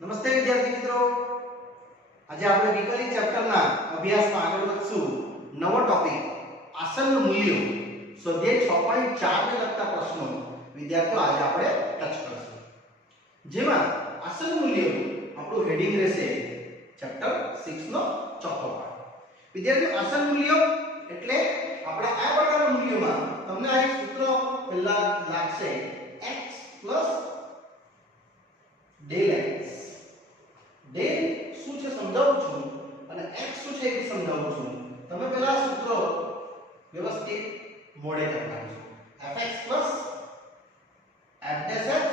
નમસ્તે વિદ્યાર્થી મિત્રો, આજે આપણે વિકલિત ચેપ્ટરના અભ્યાસમાં આગળ વધશું. નવો ટોપિક આસન્ન મૂલ્યો સ્વાધ્યાય 6.4 ને લગતા પ્રશ્નો વિદ્યાર્થીઓ આજે આપણે ટચ કરશું. જેમાં આસન્ન મૂલ્યો આપણું હેડિંગ રહેશે ચેપ્ટર 6 નો ચોથો પાઠ. વિદ્યાર્થીઓ આસન્ન મૂલ્યો એટલે આપણે આ પ્રકારના મૂલ્યોમાં તમને આ એક સૂત્ર પહેલા લાગશે x del x. del શું છે સમજાવું છું અને x શું છે એ સમજાવું છું. તમે પહેલા સૂત્ર વ્યવસ્થિત મોડે કરવાનું છે. fx f'x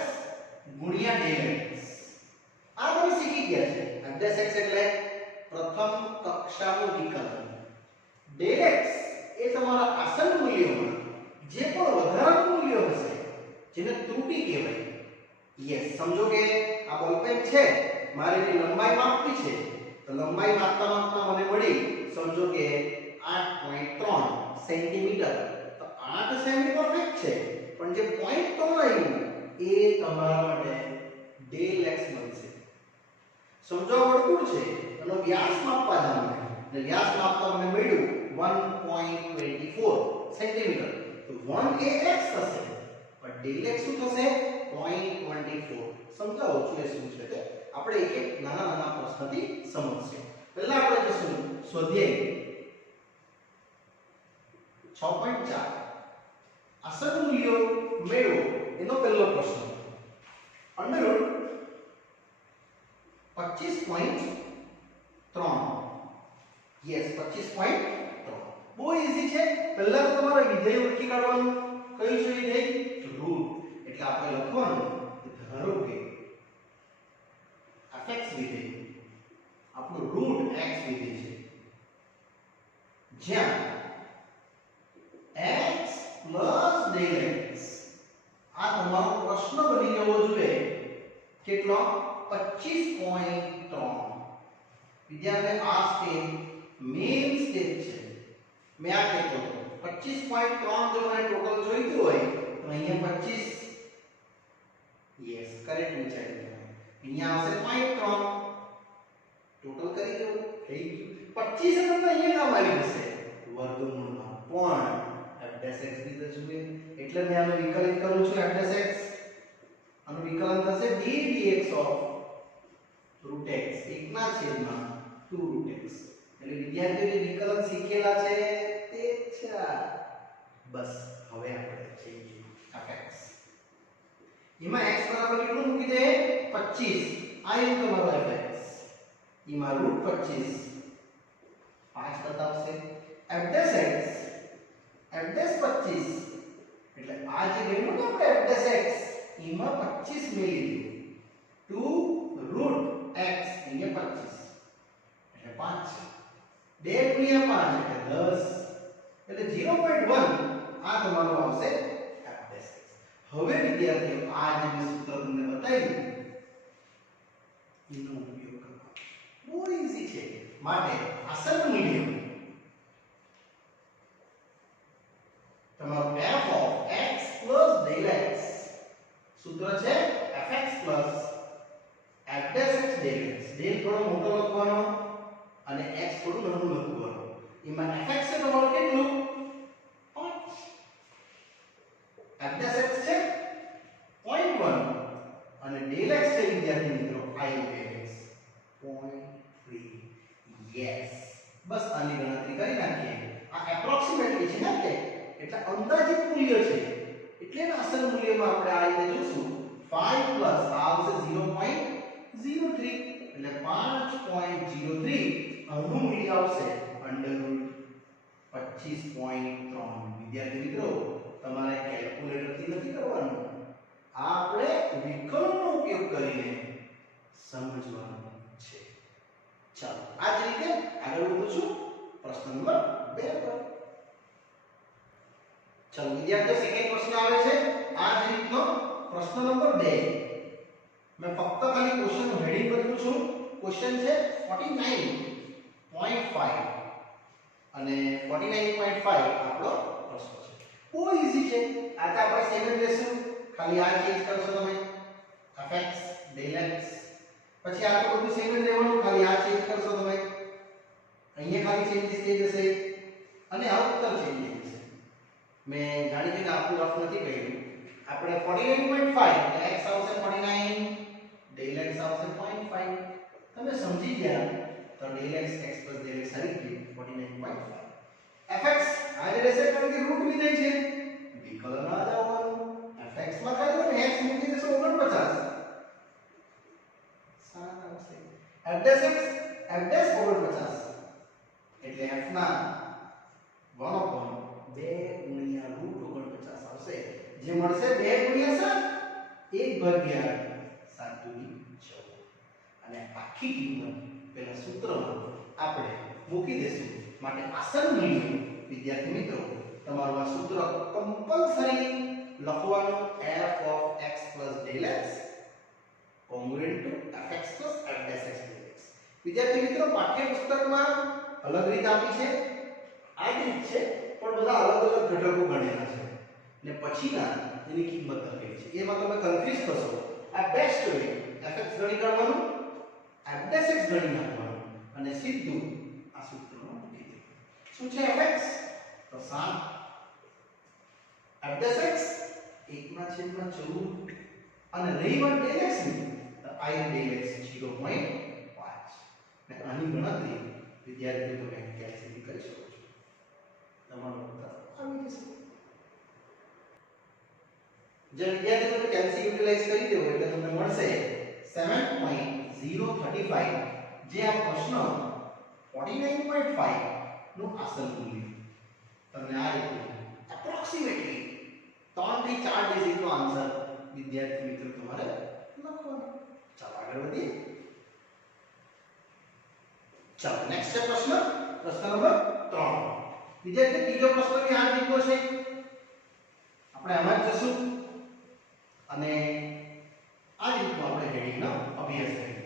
ગુણ્યા del x. આ તમે શીખી ગયા છે. f'x એટલે પ્રથમ કક્ષાનું વિકલન. del x એ તમારા આસન્ન મૂલ્યોમાં જે પણ વધારાનું મૂલ્ય હશે જેને ત્રુટિ કહેવાય. યસ, સમજો કે આ બોલપેન છે, મારે એની લંબાઈ માપવી છે, તો લંબાઈ માપતા માપતા મને મળી સમજો કે 8.3 સેન્ટીમીટર. તો 8 સેમી પરફેક્ટ છે, પણ જે 0.3 આવ્યું એ તમારા માટે del x બનશે. સમજો આ વર્તુળ છે, એનો વ્યાસ માપવા જવાનું અને વ્યાસ માપતા મને મળ્યું 1.24 સેન્ટીમીટર. તો 1 એ x થશે, પણ del x શું થશે? 0.24. સમજાવો છું એ શું છે તે આપણે એક એક નાના નાના પ્રશ્નથી સમજશું. પહેલા આપણે જોશું સ્વાધ્યાય 6.4 આસન્ન મૂલ્યો મેળવો એનો પહેલો પ્રશ્ન. અંડરરૂટ 25.3. યસ, 25.3 બહુ ઈઝી છે. પહેલા તો તમારે વિધેય ઓળખી કાઢવાનું. કયું છે વિધેય? રૂટ. એટલે આપણે લખવાનું ધારો કે fx વિધેય આપણું રૂટ x વિધેય છે, જ્યાં x del x આ તમારો પ્રશ્ન બની જવો જોઈએ કેટલો? 25.3. વિદ્યાર્થી આ સ્ટેપ મેઇન સ્ટેપ છે. મેં આ કહેતો 25.3 જો મને ટોટલ જોઈતું હોય તો અહીંયા 25. યસ, કરેક્ટ વિચારી લો. અહીંયા આવશે 0.3. ટોટલ કરી દો, થઈ ગયું 25. તમને અહીંયા કામ આવી જશે વર્ગમૂળમાં. પણ f'x દીધો છે એટલે મેં આનું વિકલન કરું છું. f'x આનું વિકલન થશે d dx of root x 1/2 root x. એટલે વિદ્યાર્થીઓ જે વિકલન શીખેલા છે તે છે. બસ હવે આપણે જોઈએ fx. એમાં x બરાબર કેટલું મૂકી દે? 25. આ એવું તમારો fx. એમાં √25 5 બતાવશે. f'x f' 25 એટલે આ જે ગણ્યું ને આપણે f'x એમાં 25 મેં લીધું. 2 √x અહીંયા 25 એટલે 5. 2 ગુણ્યા 5 એટલે 10 એટલે 0.1 આ તમારું આવશે f'x. હવે વિદ્યાર્થીઓ આ જે મેં સૂત્ર તમને બતાવ્યું એનો ઉપયોગ કરો. બહુ ઈઝી છે. માટે આસન્ન મૂલ્ય તમારું f of x del x સૂત્ર છે fx f'x del x. del થોડો મોટો લખવાનો અને x થોડું નાનું લખવાનું. એમાં fx છે તમારું કેટલું? 5. f'x છે 0.1 અને del x છે વિદ્યાર્થી મિત્રો 5x 0.3. યસ, બસ આની ગણતરી કરી નાખીએ. આ એપ્રોક્સિમેટલી છે ને, એટલે અંદાજિત મૂલ્ય છે. એટલે આસન્ન મૂલ્યમાં આપણે આ રીતે જોશું 5 આ આવશે 0.03 એટલે 5.03 આનું મૂલ્ય આવશે √25.3. વિદ્યાર્થી મિત્રો તમારે કેલ્ક્યુલેટરથી નથી કરવાનું. આ આપણે વિકલનનો ઉપયોગ કરીને સમજવાનું છે. ચાલો આ જ રીતે આગળ વધું છું પ્રશ્ન નંબર 2 પર. ચાલો વિદ્યાર્થીઓ સેકન્ડ પ્રશ્ન આવે છે આ જ રીતનો. પ્રશ્ન નંબર 2. મેં ફક્ત ખાલી ક્વેશ્ચનનું હેડિંગ બદલું છું. ક્વેશ્ચન છે 49.5 અને 49.5 આપણો પ્રશ્ન છે. બહુ ઈઝી છે. આ તો આપણે સેમ જ લેશું, ખાલી આ ચેન્જ કરશો તમે fx del x પછી આ તો બધું સેમ જ રહેવાનું, ખાલી આ ચેન્જ કરશો તમે, અહીંયા ખાલી ચેન્જીસ થઈ જશે અને આ ઉત્તર ચેન્જ થઈ જશે. મેં જાણી જોઈને આખું રફ નથી કહ્યું. આપણે 49.5 એટલે x આવશે 49, del x આવશે 0.5. તમે સમજી ગયા તો del x x plus del x આવી ગયું 49.5. fx આ જ રહેશે કારણ કે રૂટ વિધેય છે, વિકલન આ જ આવવાનું. fx માં ખાલી તમે x મૂકી દેશો 49. સાત આવશે. f dash x f dash 49 એટલે f ના 1/2 ગુણ્યા રૂટ 49 આવશે, જે મળશે 2 ગુણ્યા 7 1 ભાગ્યા 7 દૂની 14. અને આખી કિંમત પેલા સૂત્રમાં આપણે મૂકી દેશું. માટે આસન મૂલ્ય વિદ્યાર્થી મિત્રો તમારું આ સૂત્ર કમ્પલસરી લખવાનું, f of x plus del x congruent to fx plus f dash x dx. વિદ્યાર્થી મિત્રો પાઠ્યપુસ્તકમાં અલગ રીત આપી છે, આ જ રીત છે પણ બધા અલગ અલગ ઘટકો ગણેલા છે ને પછીના એની કિંમત લખેલી છે. એમાં તમે કન્ફ્યુઝ થશો. આ બેસ્ટ વે fx ગણી કાઢવાનું, f dash x ગણી નાખવાનું અને સીધું આ સૂત્રમાં મૂકી દેવું. શું છે fx? તો 7 f dash x 1/14 અને રહી વાત del x ની તો I del x 0.5 ને આની ગણતરી વિદ્યાર્થીઓ તમે કેલ્ક્યુલેટ કરી શકો છો. તમારો ઉત્તર આવી જશે. જે વિદ્યાર્થીઓ તમે કેલ્ક્યુલેટ યુટિલાઇઝ કરી દેવો એટલે તમને મળશે 7.035, જે આ પ્રશ્ન 49.5 નું આસન મૂલ્ય તમને આ રીતે એપ્રોક્સિમેટલી 3 થી 4 ડિજિટ નો આન્સર વિદ્યાર્થી મિત્રો તમારે લખવાનો. ચાલો આગળ વધીએ. ચાલો નેક્સ્ટ છે પ્રશ્ન નંબર 3. વિદ્યાર્થી ત્રીજો પ્રશ્ન બી આ રીતનો છે. આપણે આમાં જ જશું અને આ રીતનો આપણે હેડિંગનો અભ્યાસ કરીએ.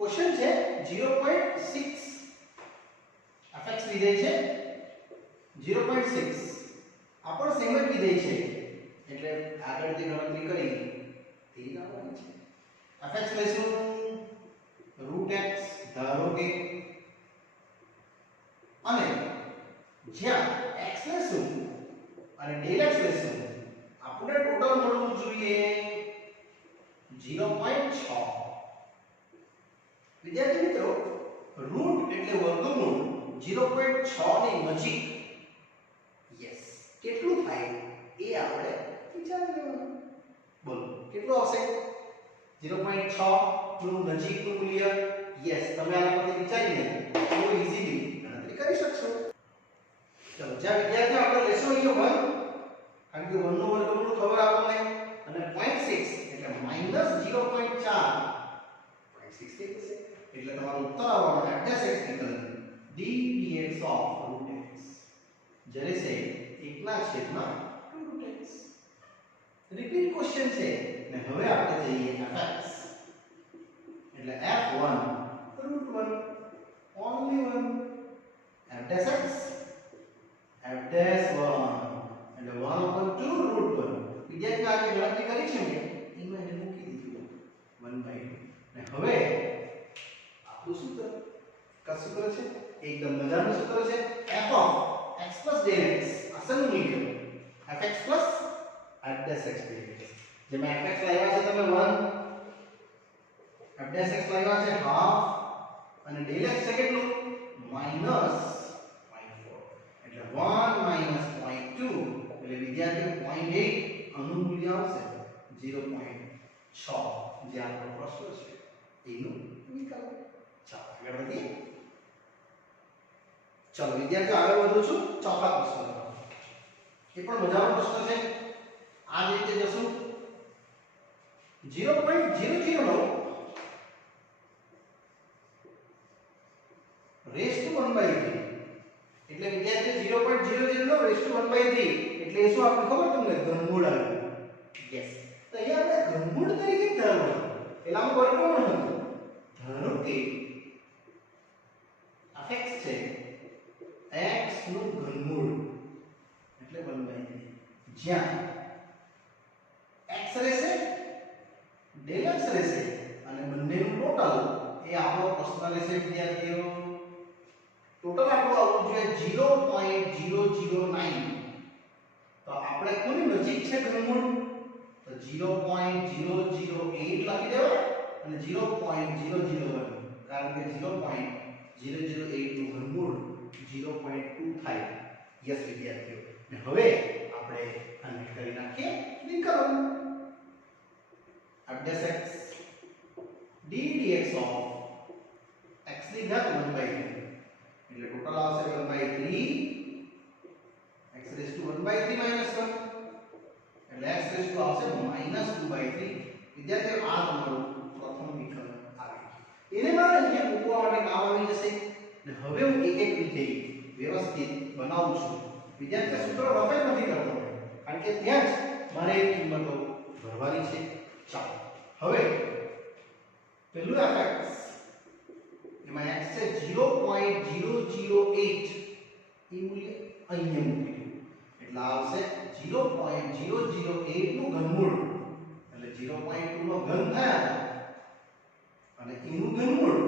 ક્વેશ્ચન છે 0.6 fx વિધેય છે 0.6. આ પણ સેમ જ વિધેય છે એટલે આગળથી ગણતરી કરી તે આવવાની છે. fx લેશું √x ધારો કે અને જ્યાં x લેશું અને del x લેશું આપણે ટોટલ મળવું જોઈએ 0.6. વિદ્યાર્થી મિત્રો રૂટ એટલે વર્ગમૂળ 0.6 ની નજીક યસ કેટલું થાય એ આપણે વિચારી લેવાનું. બોલો કેટલું આવશે? 0.6 નું નજીકનું મૂલ્ય. યસ તમે આના પરથી વિચારીને બહુ ઈઝીલી ગણતરી કરી શકશો. ચલો જ્યાં વિદ્યાર્થીઓ આપણે લેશું અહીંયા 1 કારણ કે 1 નું વર્ગમૂળ ખબર આપણને અને 0.6 એટલે -0.4 0.6 થઈ જશે એટલે તમારો ઉત્તર આવવાનો f dash x વિકલન dpx of √x જ્યારે છે 1/√x. રિપીટ ક્વેશ્ચન છે ને હવે આપણે જઈએ fx એટલે f1 √1 only 1 f dash x f dash 1 એટલે 1/2 √1. વિદ્યાર્થીઓ આજે ગણતરી કરી છે ને એમાં એને મૂકી દીધું 1/2 ને હવે આપણું સૂત્ર કયું સૂત્ર છે? એકદમ મજાનું સૂત્ર છે f of x plus del x અસલ મૂલ્ય fx plus f dash x dx. જેમાં fx લાવ્યા છે તમે 1, f dash x લાવ્યા છે હાફ અને del x છે કેટલું -0.4 એટલે 1 -0.2 એટલે વિદ્યાર્થીઓ 0.8 આનું મૂલ્ય આવશે 0.6 જે આપણો પ્રશ્ન છે એનું વિકલ્પ. ચાલો આગળ વધીએ. ચાલો વિદ્યાર્થીઓ આગળ વધું છું ચોથા પ્રશ્ન તરફ. એ પણ મજાનો પ્રશ્ન છે. આ જ રીતે જશું 0.009 રેઝ ટુ 1/3 એટલે વિદ્યાર્થીઓ 0.009 રેઝ ટુ 1/3 એટલે એ શું આપણે ખબર તમને ઘનમૂળ આવ્યું. યસ તો અહીંયા આપણે ઘનમૂળ તરીકે ધારવાનું પેલામાં વર્ગમૂળ હતું. ધારો કે fx છે x નું ઘનમૂળ એટલે 1/3 જ્યાં x રહેશે del x રહેશે અને બંનેનું ટોટલ એ આપણો પ્રશ્ન રહેશે વિદ્યાર્થીઓ. ટોટલ આપણું આવવું જોઈએ 0.009. તો આપણે કોની નજીક છે ઘનમૂળ? તો 0.008 લખી દેવાય અને 0.001, કારણ કે 0.008 નું ઘનમૂળ 0.2 થાય. યસ વિદ્યાર્થીઓ. અને હવે આપણે આને કરી નાખીએ વિકલન. Address x d dx of x ની ઘાત 1/3 એટલે ટોટલ આવશે 1/3 x raised to 1/3 minus 1 એટલે x raised to આવશે -2/3. વિદ્યાર્થીઓ આ તમારું પ્રથમ વિકલન આવી ગયું. એને મારે અહીંયા મૂકવા માટે કામ આવી જશે. અને હવે હું એક એક વિધેય વ્યવસ્થિત બનાવું છું. વિદ્યાર્થીઓ સૂત્ર રફે નથી કરતો, કારણ કે ત્યાં જ મારે કિંમતો ભરવાની છે. ચાલો હવે પહેલું fx એમાં x છે 0.008 એ મૂલ્ય અહીંયા મૂકી દઉં એટલે આવશે 0.008 નું ઘનમૂળ એટલે 0.2 નો ઘન થયા અને એનું ઘનમૂળ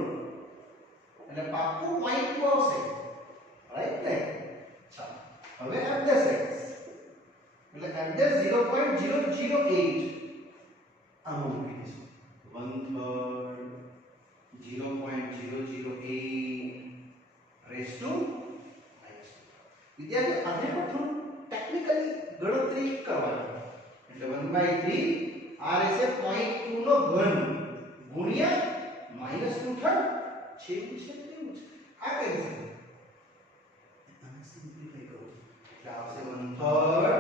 એટલે પાક્કું 0.2 આવશે. રાઈટ ને? ચાલો હવે f' x એટલે f' 0.008 આમ મૂકી દઈશું 1/3 0.008 raised to minus 2. વિદ્યાર્થીઓ આને પણ થોડું ટેકનિકલી ગણતરી કરવાની એટલે 1/3 આ રહેશે 0.2 નો ઘન ગુણ્યા -2 થર્ડ છેવું છે તેવું છે. આ કઈ રીતે આને સિમ્પ્લિફાઈ કરો એટલે આવશે 1/3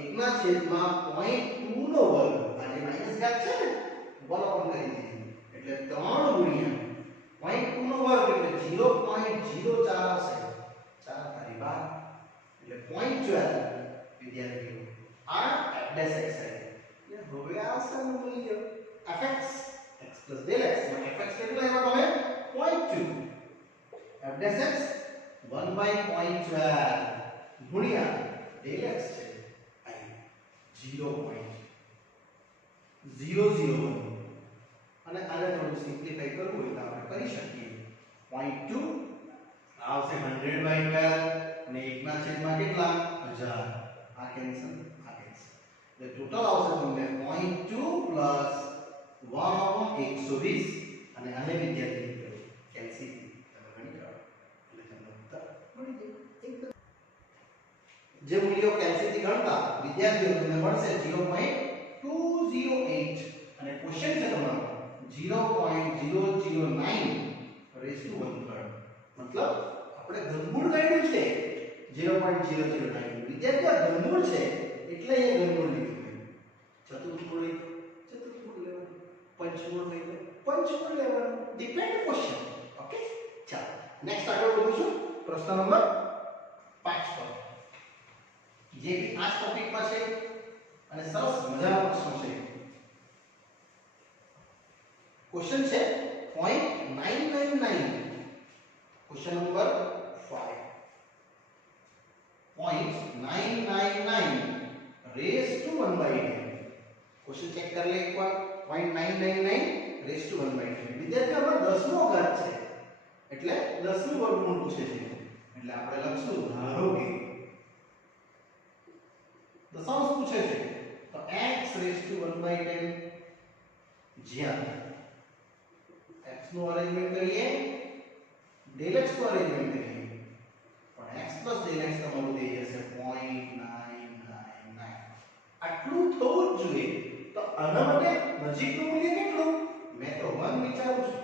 1 ના છેદમાં 0.2 નો વર્ગ. આ જે માઈનસ ઘાત છે ને બોલ ઓન કરી દીધી એટલે 3 ગુણ્યા 0.2 નો વર્ગ એટલે 0.04 આવશે. 4 તારી 12 એટલે 0.12 વિદ્યાર્થીઓ આ f' x છે. હવે આ આસાન મૂલ્ય fx x + del x માં fx કેટલો આવ્યો તમે 0.2 f' x 1/0.12 ગુણ્યા del x છે અહીં 0.001 અને આને થોડું સિમ્પ્લિફાઈ કરવું હોય તો આપણે કરી શકીએ. 0.2 આવશે 100/12 અને 1 ના છેદમાં કેટલા 1000 આ કેન્સલ આ કેન્સલ એટલે ટોટલ આવશે તમને 0.2 + 1/120 અને આને વિદ્યાર્થી મિત્રો કેલ્સીથી તમે ગણી કાઢો એટલે તમને ઉત્તર મળી જાય. એકદમ જે મૂલ્યો કેલ્સીથી ગણતા વિદ્યાર્થીઓ તમને મળશે 0.208 અને ક્વેશ્ચન છે તમારો 0.009 raised to 1/3 મતલબ આપણે ઘનમૂળ કાઢ્યું છે 0.009 વિદ્યાર્થીઓ ઘનમૂળ છે એટલે એ ઘનમૂળ લીધું. ચતુર્થમૂળ લીધું ચતુર્થમૂળ લેવાનું, પંચમૂળ લીધું પંચમૂળ લેવાનું, ડિપેન્ડ ક્વેશ્ચન. ઓકે ચાલો નેક્સ્ટ આગળ વધું છું પ્રશ્ન નંબર 5 પર જે બી આ ટોપિકમાં છે અને સરસ મજાનો પ્રશ્ન છે. ક્વેશ્ચન છે 0.999 question number 5 0.999 raised to 1/10 question check કરી લે એકવાર. 0.999 raised to 1/10 વિદ્યાર્થીઓ આપણે 10નો ઘાત છે એટલે 10 નું વર્ગમૂળ પૂછે છે એટલે આપણે લખશું ધારો કે દશાંશ પૂછે છે તો x raised to 1/10 જ્યાં x નું અરેન્જમેન્ટ કરીએ del x નું અરેન્જમેન્ટ કરીએ પણ x + del x તમારું થઈ જશે 0.999 આટલું થવું જ જોઈએ. તો આના માટે નજીકનું મૂલ્ય કેટલું મેં તો 1 વિચારું છું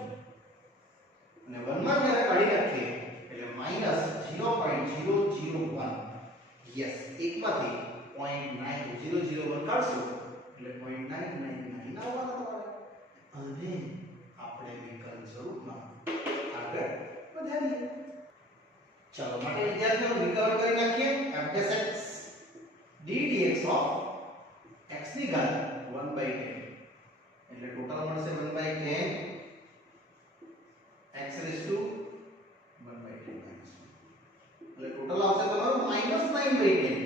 અને 1 માં જ્યારે કાઢી નાખીએ એટલે -0.001 યસ એકમાંથી 0.9001 કાઢશું એટલે 0.999 આવવાનો અને આપણે વિકલ્પ સ્વરૂપમાં આગળ વધારીએ. ચાલો માટે વિદ્યાર્થીઓ વિકલ્પ કરી નાખીએ f' x d dx of x ની ઘાત 1/10 એટલે ટોટલ મળશે 1/10 x raised to 1/10 એટલે ટોટલ આવશે તમારું -9/10.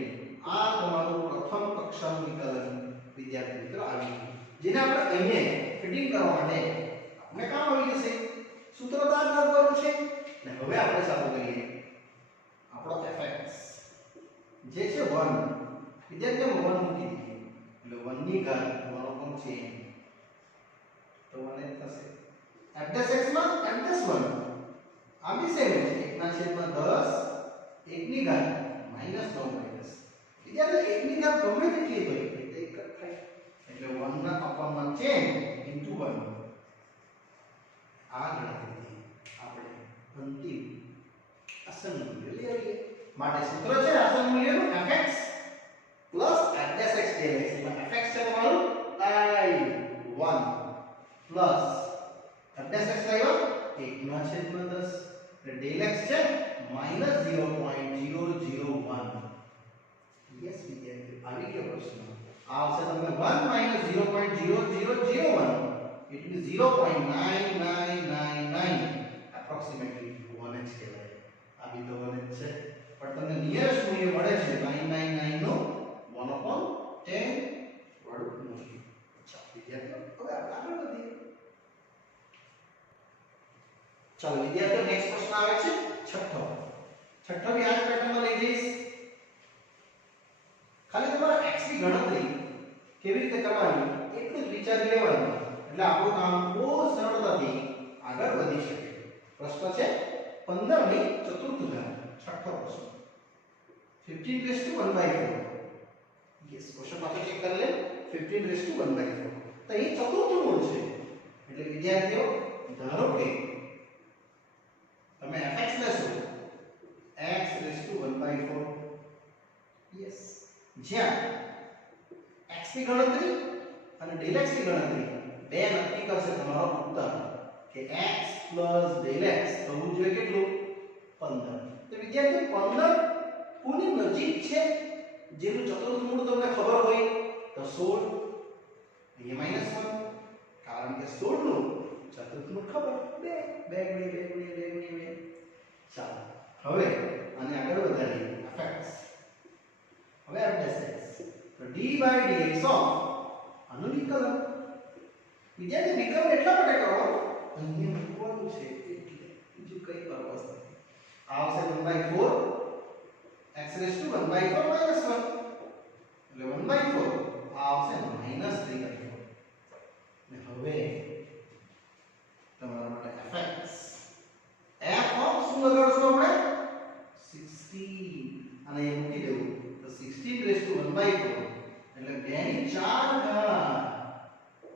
આ તમારું પ્રથમ કક્ષાનું વિકલન વિદ્યાર્થી મિત્રો આવી ગયું જેને આપણે અહીંયા ફિટિંગ કરવા માટે તમને કામ આવી જશે. સૂત્ર તો આ કરવાનું છે ને. હવે આપણે ચાલુ કરીએ આપણો fx જે છે 1. વિદ્યાર્થીઓ 1 મૂકી દઈએ એટલે 1 ની ઘાત 1 છે તો 1 જ થશે. f' માં f'1 આ બી સેમ છે. 1/10 1 ની ઘાત -9/10. વિદ્યાર્થીઓ 1 ની ઘાત ગમે તેટલી હોય એટલે એક જ થાય. એટલે 1 ના અપરમાં ચેન ઇન્ટુ 1. આ ગણતરી આપણે અંતિમ આસન મૂલ્ય લઈ આવીએ. માટે સૂત્ર છે આસન મૂલ્યનું fx પ્લસ f'(x) dx. એમાં fx છે તમારું I1 પ્લસ f'(x) લાવ્યો 1/10 એટલે dx છે -0.001. યસ વિદ્યાર્થીઓ આવી ગયો પ્રશ્ન. આ આવશે તમને 1 -0.0001. it means 0.9999 approximately 1h કહેવાય. આ બી તો 1h છે પણ તમને નિયરેસ્ટ મૂલ્ય મળે છે 999 નો 1/10 વાળું મૂલ્ય. ચાલો વિદ્યાર્થીઓ હવે આપણે આગળ વધીએ. ચાલો વિદ્યાર્થીઓ નેક્સ્ટ પ્રશ્ન આવે છે છઠ્ઠો. છઠ્ઠો બી આ જ પેટર્નમાં લઈ જઈશ. ખાલી તમારા x ની ગણતરી કેવી રીતે કરવાની એટલું જ વિચારી લેવાનું એટલે આપણું કામ બહુ સરળતાથી આગળ વધી શકે. પ્રશ્ન છે 15 ની ચતુર્થ ઘાત. છઠ્ઠો પ્રશ્ન 15^1/4. યસ ક્વેશ્ચન પાછો ચેક કરી લે. 15^1/4 તો અહીં ચતુર્થ મૂળ છે એટલે વિદ્યાર્થીઓ ધારો કે તમે fx લેશો x^1/4. યસ જ્યાં x ની ગણતરી અને dx ની ગણતરી બે નક્કી કરશે તમારો ઉત્તર કે x + dx થવું જોઈએ કેટલું 15. તો વિદ્યાર્થીઓ 15 કોની નજીક છે જેનું ચતુર્થ મૂળ તમને ખબર હોય તો 16. અહીંયા -1 કારણ કે 16 નું ચતુર્થ મૂળ ખબર 2 2 ચાલો હવે આને આગળ વધારીએ fx. હવે f'(x) તો d/dx ઓફ આનું વિકલન. વિદ્યાર્થી વિકલન એટલા માટે કરવાનું અહીંયા મૂકવાનું છે એટલે બીજું કઈ પર્પસ નથી. આ આવશે 1/4 x^1/4 -1 એટલે 1/4 આ આવશે -3/4. ને હવે તમારા માટે fx f ઓફ શું લગાડશું આપણે 16 અને એ મૂકી દેવું તો 16^1/4 એટલે 2 ની 4 ઘાત.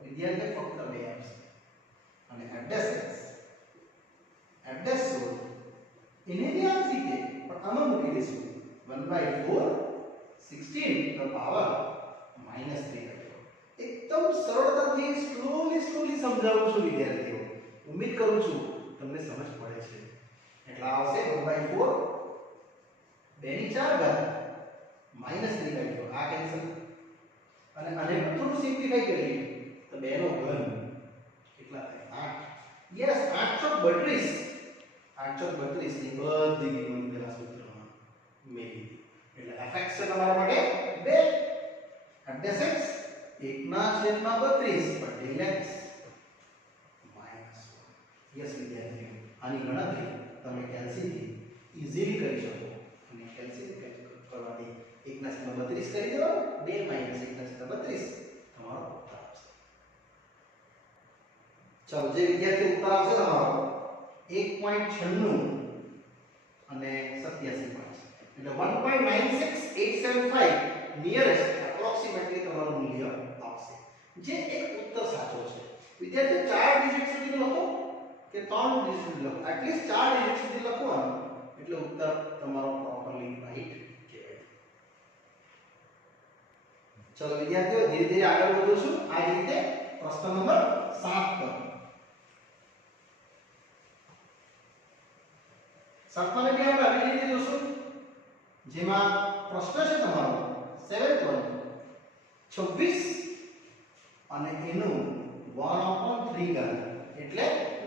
વિદ્યાર્થી ફક્ત 2 આવશે અને f'(x) એને બી આ જ રીતે પણ આમાં મૂકી દઈશું 1/4 16 તો પાવર -3/4. એકદમ સરળતાથી સ્લોલી સમજાવું છું વિદ્યાર્થીઓ. ઉમ્મીદ કરું છું તમને સમજ પડે છે. એટલે આવશે 1/4 2 ની 4 ઘાત -3/4. આ કેન્સલ અને આને થોડું સિમ્પ્લિફાઈ કરીએ તો 2 નો ઘન કેટલા થાય 8. યસ 832. 832 ની બધી કિંમત પેલા સૂત્રમાં મેળવી દીધી. એટલે fx છે તમારા માટે 2 f'(x) 1/32 પર dx -1. યસ વિદ્યાર્થીઓ આની ગણતરી તમે કેલ્સીથી ઈઝીલી કરી શકો અને કેલ્સી કરવાથી 1/32 કરી દો 2 - 1/32 તમારો ઉત્તર આવશે. ચાલો જે વિદ્યાર્થી ઉત્તર આવશે તમારો 1.96 અને 87 પોઈન્ટ એટલે 1.96875 નિયરેસ્ટ એપ્રોક્સિમેટલી તમારું મૂલ્ય આવશે જે એક ઉત્તર સાચો છે. વિદ્યાર્થીઓ 4 ડિજિટ સુધી લખો કે 3 ડિજિટ સુધી લખો એટલીસ્ટ 4 ડિજિટ સુધી લખવાનું એટલે ઉત્તર તમારો પ્રોપરલી રાઈટ કહેવાય. ચલો વિદ્યાર્થીઓ ધીરે ધીરે આગળ વધું છું. આ રીતે પ્રશ્ન નંબર 7 પર 7માં બી આપણે આવી રીતે જોશું જેમાં પ્રશ્ન છે તમારો 7th one 26 અને એનું 1/3 ઘાત એટલે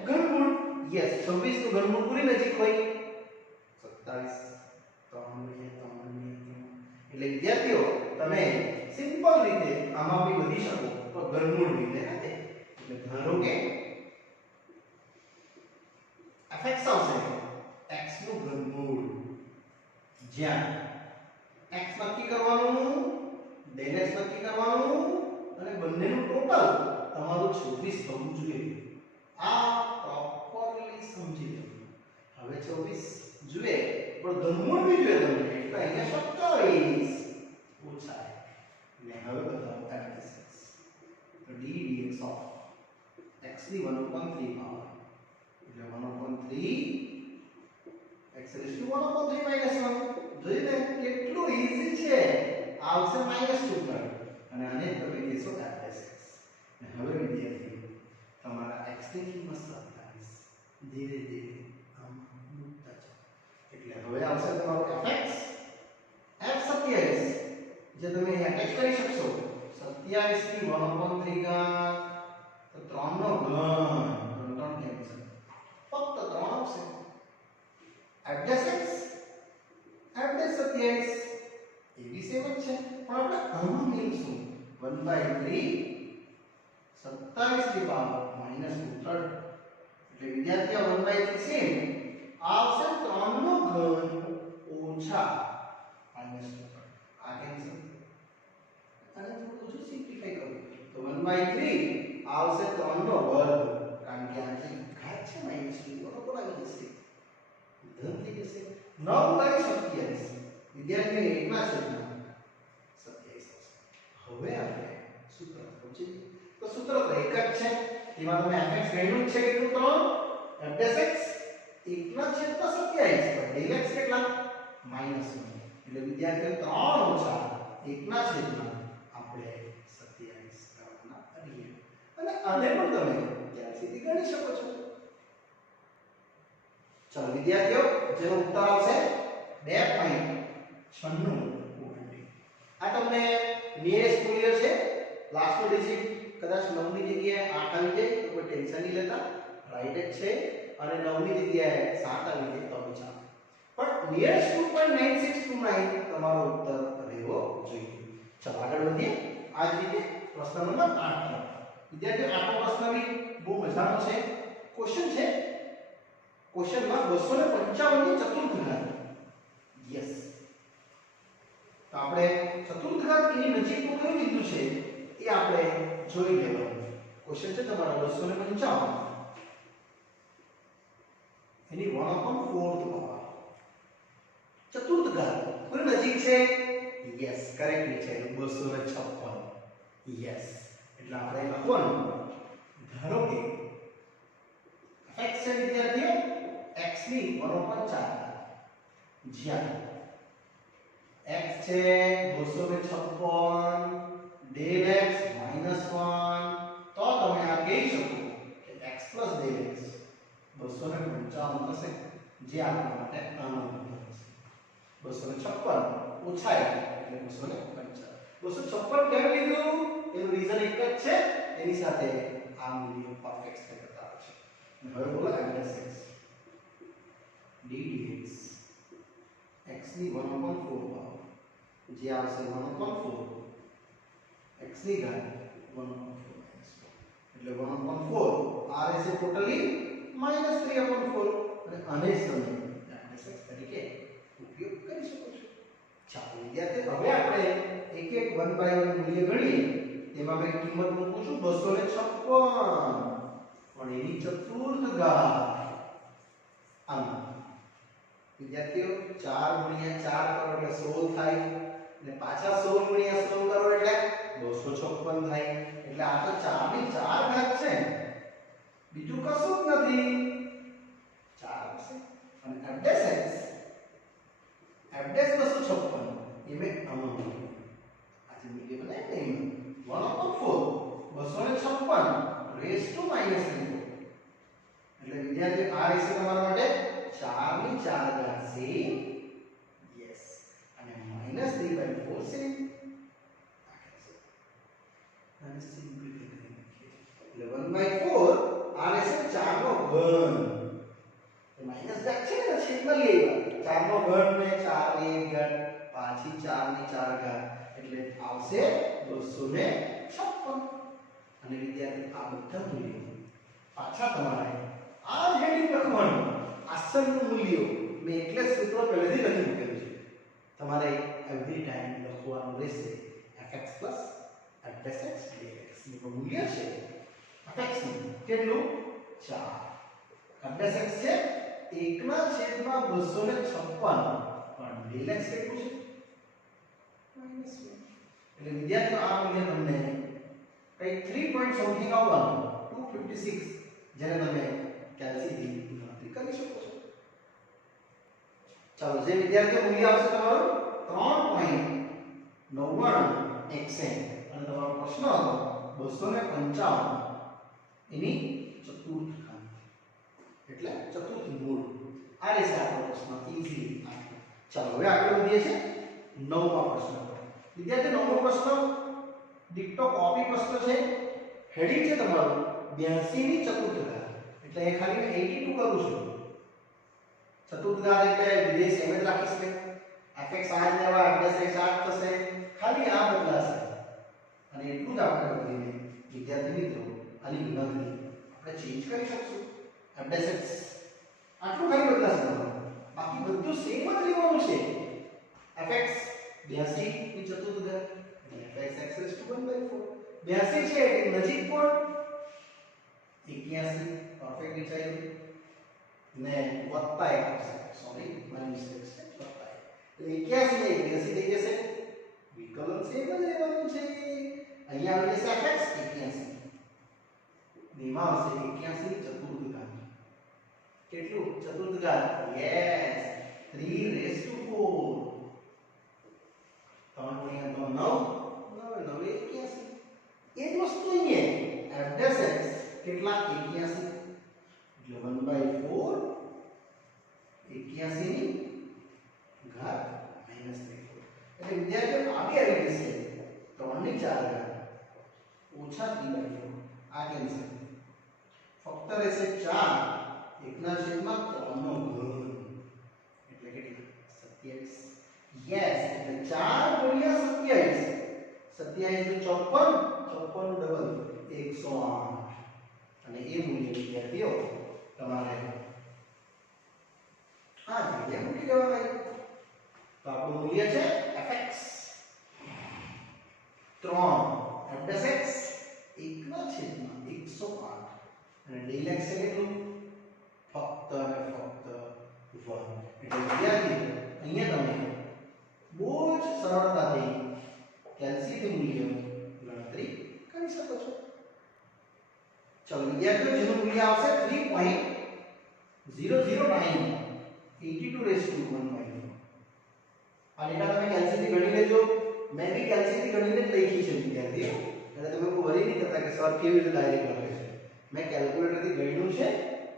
ઘનમૂળ. યસ 26 નું ઘનમૂળ પૂરી નજીક હોય 27 એટલે વિદ્યાર્થીઓ તમે સિમ્પલ રીતે આમાં બી વધી શકો તો ઘનમૂળ રીતે એટલે ધારો કે fx આવશે x નું ઘનમૂળ, જ્યાં x નક્કી કરવાનું, del x નક્કી કરવાનું અને બંનેનું ટોટલ તમારું 24 થવું જોઈએ. આ પ્રોપરલી સમજી લો. હવે 24 જોઈએ પણ ઘનમૂળ બી જોઈએ તમને, એટલે અહીંયા 27 ઓછા. ને હવે બતાવો એડજસ્ટ. તો d dx of x ની 1/3 પાવર એટલે 1/3 x raised to 1/3 minus 1. જોઈ લે કેટલું ઈઝી છે. આવશે -2 પર અને આને તમે કહેશો એડજસ્ટ. ને હવે વિદ્યાર્થીઓ તમારા x ની કિંમત 27 ધીરે ધીરે આમ મૂકતા જાઓ. એટલે હવે આવશે તમારો fx f 27 જે તમે અહીંયા ટેસ્ટ કરી શકશો. 27 ની 1/3 ઘાત તો 3 નો ઘન, 3 કેન્સલ, ફક્ત 3 આવશે. એડજસ્ટ f 27 એ બી સેમ જ છે પણ આપણે આમાં મેળવીશું 1/3 27 ની પાવર -2/3. એટલે વિદ્યાર્થીઓ 1/3 સેમ આવશે 3 નો ઘન ઓછા -2/3. આ કેન્સલ. અને થોડું ઓછું સિમ્પ્લિફાઈ કરું તો 1/3 આવશે 3 નો વર્ગ, કારણ કે આ જે ઘાત છે -2 બરોબર આવી જશે, ધન થઈ જશે. 9/27 વિદ્યાર્થીઓ એકના છેદમાં 27 આવશે. હવે આપણે સૂત્ર પહોંચી. તો સૂત્ર તો એક જ છે, તેમાં તમે fx વેલ્યુ છે કેટલું 3 fx એકના છેદમાં 27 પર del x કેટલા -1. એટલે વિદ્યાર્થીઓ 3 ઓછા એકના છેદમાં આપણે 27 કરવાના રહીએ. અને આને પણ તમે ત્યાર સુધી ગણી શકો છો. ચલો વિદ્યાર્થીઓ જેનો ઉત્તર આવશે 2.96. આ તમને નિયરેસ્ટ મૂલ્ય છે. લાસ્ટનો ડિજિટ કદાચ 9 ની જગ્યાએ 8 આવી જાય તો કોઈ ટેન્શન નહીં લેતા, રાઈટ જ છે. અને 9 ની જગ્યાએ 7 આવી જાય તો બી ચાલે. પણ નિયરેસ્ટ 2.9629 તમારો ઉત્તર રહેવો જોઈએ. ચલો આગળ વધીએ. આ જ રીતે પ્રશ્ન નંબર 8 તરફ. વિદ્યાર્થીઓ આનો પ્રશ્ન બી બહુ મજાનો છે. ક્વેશ્ચન છે, ક્વેશ્ચનમાં 255 ની ચતુર્થ ઘાત. યસ, તો આપણે ચતુર્થ ઘાત એની નજીકનું કયું બિંદુ છે એ આપણે જોઈ લેવાનું. ક્વેશ્ચન છે તમારો 255 એની 1/4 પાવર ચતુર્થ ઘાત કોઈ નજીક છે. યસ, કરેક્ટલી છે 256. યસ, એટલે આપણે લખવાનું ધારો કે x છે વિદ્યાર્થીઓ x ની 1/4 જ્યાં x છે 256 del x -1, તો તમે આ કહી શકો કે x del x 255 થશે, જે આપણા માટે આનો ઉત્તર હશે. 256 ઓછા એટલે 255. 256 કેમ લીધું એનું રીઝન એક જ છે, એની સાથે આ મૂલ્ય પરફેક્ટ થઈ જતા છે. હવે બોલો એડજસ્ટ d dx x ની 1/4 પાવર જે આવશે 1/4 x ની ઘાત 1/4 એટલે 1/4 આ રહેશે ટોટલી -3/4 અને આને જ તમે એડજસ્ટ તરીકે ઉપયોગ કરી શકો છો. ચાલો વિદ્યાર્થીઓ હવે આપણે એક એક 1 by 1 મૂલ્ય ગણીએ. તેમાં મેં કિંમત મૂકું છું 256 પણ એની ચતુર્થ ઘાત. આમ વિદ્યાર્થીઓ 4 ગુણ્યા 4 કરો એટલે 16 થાય અને પાછા 16 ગુણ્યા 16 કરો એટલે 256 થાય. એટલે આ તો 4 ની 4 ઘાત છે, બીજું કશું જ નથી. 4 હશે અને f' 256 એ મેં આમાં મૂક્યું. આજે મૂલ્ય બનાવી ને 1/4 256 રેઝ ટુ -3 એટલે વિદ્યાર્થીઓ આ રહેશે તમારા માટે 4 ની 4 ઘાત છે. યસ, અને -3/4 છે. અને સિમ્પ્લિફાઈ કરી એટલે 1/4 આ રહેશે 4 નો ઘન. તો માઈનસ ઘાત છે ને છેદમાં લઈ આવ્યા 4 નો ઘન ને 4 ની 1 ઘાત પાછી 4 ની 4 ઘાત એટલે આવશે 256. અને વિદ્યાર્થી આ બધા મૂલ્યો પાછા તમારે આ જ હેડિંગ લખવાનું આસનનું મૂલ્ય મેં એટલે સૂત્ર પહેલેથી લખી મૂકેલું છે. તમારે એવરી ટાઈમ લખવાનું રહેશે fx plus fx dx નું મૂલ્ય છે fx નું કેટલું 4 fx છે 1/256 પણ dx કેટલું છે -1. એટલે વિદ્યાર્થીઓ આ મૂલ્ય તમને કઈ 3 પોઈન્ટ સમથિંગ આવવાનું 256 જેને તમે કેલ્સીથી ગણતરી કરી શકો છો. ચાલો જે વિદ્યાર્થીઓ મૂલ્ય આવશે તમારું 3.99 અને તમારો પ્રશ્ન હતો 255 એની ચતુર્થ ઘાત એટલે ચતુર્થ મૂળ. આ રીતે આપણો પ્રશ્ન ઈઝી. ચાલો હવે આગળ વધીએ છીએ નવમા પ્રશ્ન પર. વિદ્યાર્થી નવમો પ્રશ્ન ડિક્ટો કોપી પ્રશ્ન છે. હેડિંગ છે તમારું 82 ની ચતુર્થ ઘાત એટલે એ ખાલી મેં 82 કરું છું. ચતુર્થ ઘાત એટલે વિદેશ એમ જ રાખીશ ને fx 8 લેવા fx 8 થશે ખાલી આ બદલાશે અને એટલું જ આપણે વધીને વિદ્યાર્થી મિત્રો આની ગણતરી આપણે ચેન્જ કરી શકશું. fx આટલું ખાલી બદલાશે તમારું બાકી બધું સેમ જ લેવાનું છે. fx 82 ની ચતુર્થ ઘાત fx x raised to 1/4 82 છે એટલે નજીક કોણ 81 પરફેક્ટ વિચાર્યું ને વત્તા 1 આવશે. સોરી મારી મિસ્ટેક છે વત્તા 1 એટલે 81 ને 82 થઈ જશે. વિકલન સેમ જ લેવાનું છે. અહીંયા આવી જશે fx 81 નીમાં આવશે 81 ની ચતુર્થ ઘાત કેટલું ચતુર્થ ઘાત યસ 3 raised to 4 3 * 9 9 81 એ જ વસ્તુ અહીંયા f' કેટલા 81 એટલે 1/4 81 ની ઘાત -3 એટલે વિદ્યાર્થીઓ આવી જશે 3 ની 4 ઘાત ઓછા 3/4 આ કેન્સલ ફક્ત રહેશે 4 1/3 નો ઘન એટલે કેટલા 27 યસ એટલે 4 * 27 27 નું 54 54 નું ડબલ 108 અને એ મૂલ્ય વિદ્યાર્થીઓ તમારે આ જગ્યાએ મૂકી દેવાના. તો આપણું મૂલ્ય છે fx 3 fx 1/108 અને dx છે કેટલું ફક્ત અને ફક્ત 1 એટલે વિદ્યાર્થીઓ અહીંયા તમે બહુ જ સરળતાથી કેલ્સીયમ મૂલ્યની ગણતરી કરી શકો છો. ચલો વિદ્યાર્થીઓ જેનું મૂલ્ય આવશે 3.009 82 raised to 1/4 આ ડેટા તમે કેલ્સીયમથી ગણી લેજો. મેં બી કેલ્સીયમથી ગણીને જ લખી છે વિદ્યાર્થીઓ એટલે તમે કોઈ વરી નહીં કરતા કે સર કેવી રીતે ડાયરેક્ટ લખે છે. મેં કેલ્ક્યુલેટરથી ગણ્યું છે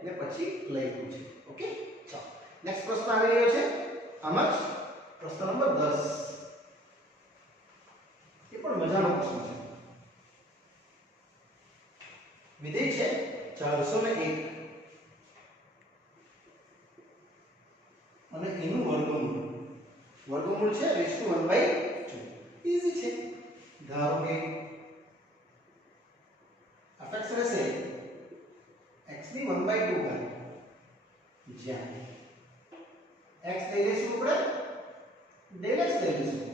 ને પછી લખ્યું છે. ઓકે ચાલો નેક્સ્ટ પ્રશ્ન આવી રહ્યો છે આમાં જ પ્રશ્ન નંબર 10 એ પણ મજાનો પ્રશ્ન છે. વિધેય છે 401 અને એનું વર્ગમૂળ છે √1/2 ઈઝી છે. ધારો કે fx રહેશે x ની 1/2 ઘાત જ્યાં x લઈ લઈશું આપણે del x લઈ લઈશું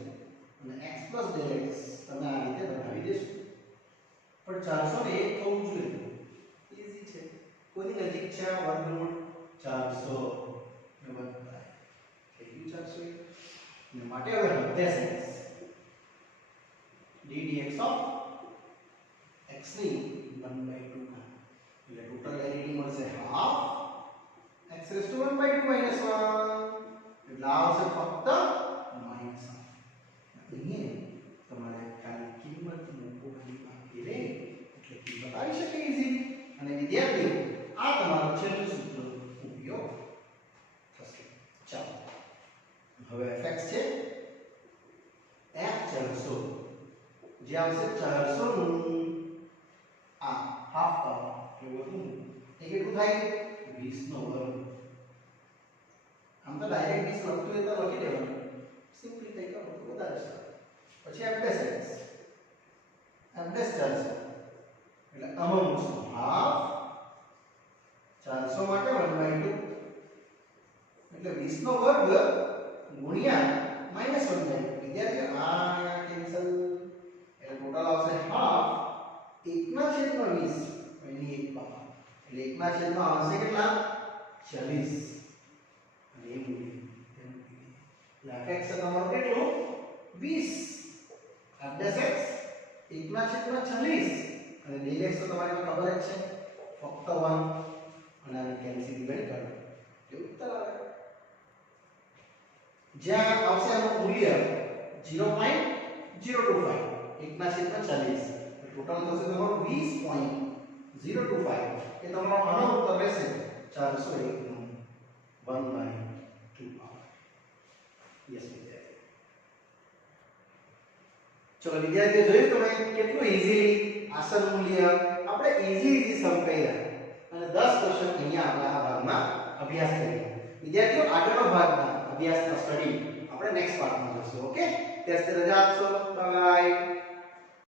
અને x + del x તમે આ રીતે બનાવી દેશો પણ 401 થવું જોઈએ ઈઝી છે. કોની નજીક છે આ વર્ગમૂળ 400 ને વત્તા થઈ ગયું 401 ને માટે હવે હશે ddx of x ની 1/2 ઘાત એટલે ટોટલ એરિટી મળશે હાફ x raised to 1/2 - 1 એટલે આવશે ફક્ત -1. અહીંયા તમારે ખાલી કિંમત મૂકવાની બાકી રહે એટલે કિંમત આવી શકે ઈઝી. અને વિદ્યાર્થીઓ આ તમારું છેલ્લું સૂત્ર ઉપયોગ થશે. ચાલો હવે fx છે f 400 જે આવશે 400 નું આ હાફ પાવર એટલે વધુ એ કેટલું થાય 20 નો વર્ગ. આમ તો ડાયરેક્ટ 20 લખતું હોય તો લખી દેવાનું સિમ્પ્લિફાઈ કરો તો વધારે સારું. પછી f' 400 એટલે આમાં મૂકશું હાફ 400 માટે 1/2 કે 20 નો વર્ગ ગુણ્યા -1/2 વિદ્યાર્થીઓ આ કેન્સલ એટલે ટોટલ આવશે હાફ 1/20 એની 1 પાવર એટલે 1/માં આવશે કેટલા 40 અને એ મૂલ્ય એટલે fx તમારું કેટલું 20 r' x 1/40 અને dx તો તમારે ખબર જ છે ફક્ત 1 અને આને કેન્સલ ડિવાઇડ કરો એટલે ઉત્તર આવે જ્યાં આવશે આનું મૂલ્ય 0.025 1/40 ટોટલ થશે તમારું 20.025 એ તમારો આનો ઉત્તર રહેશે 401 નો 1/2 પાવર યસ વિદ્યાર્થી ચલો વિદ્યાર્થીઓ જોયું તમે કેટલું ઈઝીલી આસન મૂલ્ય આપણે ઈઝી સમ કર્યા અને 10 ક્વેશ્ચન અહીંયા આપણે આ ભાગમાં અભ્યાસ કર્યો વિદ્યાર્થીઓ આગળનો ભાગના અભ્યાસના સ્ટડી આપણે નેક્સ્ટ પાર્ટમાં જોશું ઓકે ત્યાં સુધી રજા આપશો બાય